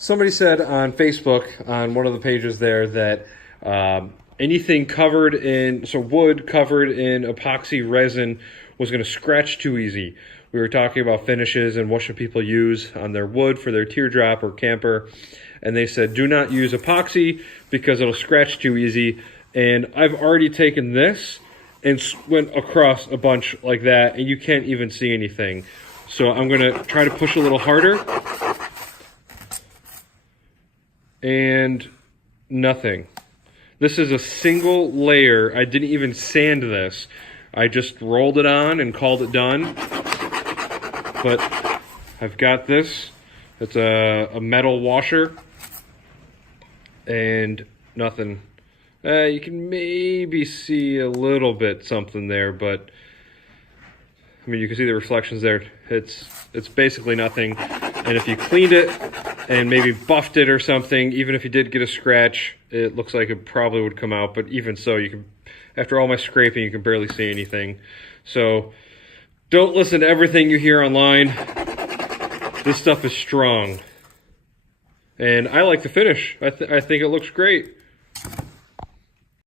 Somebody said on Facebook, on one of the pages there, that anything covered in, so wood covered in epoxy resin was going to scratch too easy. We were talking about finishes and what should people use on their wood for their teardrop or camper. And they said, do not use epoxy because it'll scratch too easy. And I've already taken this and went across a bunch like that, and you can't even see anything. So I'm going to try to push a little harder. And nothing. This is a single layer. I didn't even sand this. I just rolled it on and called it done. But I've got this. It's a metal washer. And nothing. You can maybe see a little bit something there, but I mean, you can see the reflections there. It's basically nothing. And if you cleaned it and maybe buffed it or something, even if you did get a scratch, it looks like it probably would come out. But even so, you can, after all my scraping, you can barely see anything. So don't listen to everything you hear online. This stuff is strong. And I like the finish. I think it looks great.